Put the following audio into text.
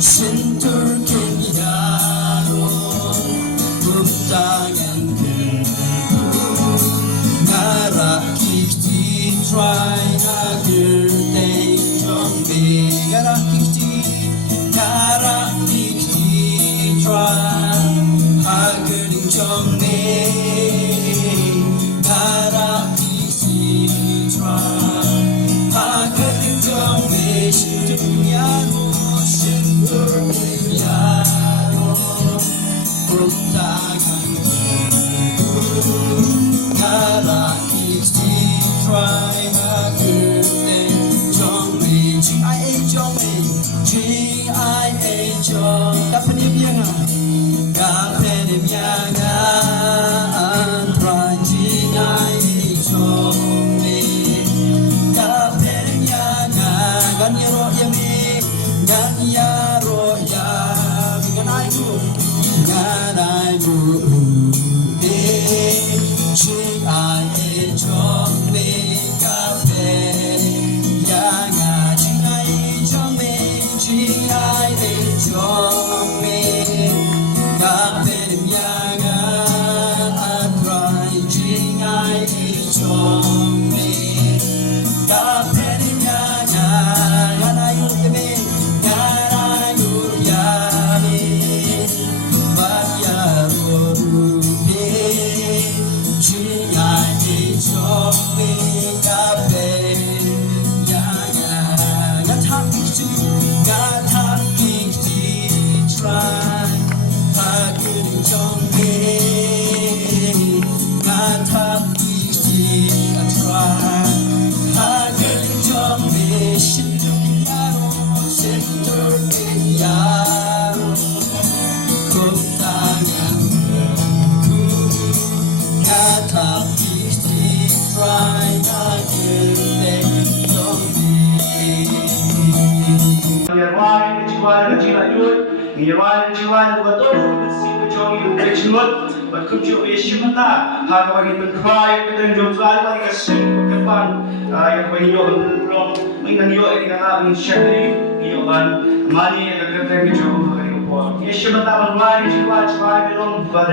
신돌갱이야로 굽다간 그구 나라 깊이 Trai 나글 땡정비 가라 깊이 가라 깊이 Trai 하글링 정비 가라 깊이 Trai 하글링 정비 신둥야로 신돌갱이야로 굽다간 그구 나라 Trai mà cứ tên trong mình GIA trong mình GIA trong các phần điểm yang các phần điểm yang Trai GIA trong mình các phần điểm yang gan yaro yami gan yaro yami gan ai bu GIA trong mình Nirvana Jivan Vator, Singachogi, Richmond, but could you Shimata, how are you to cry with the Josal like a sing of fun? When you're wrong, when you're having Shadi, you want money and the temperature of the report. Yeshimata, why did you watch my belong for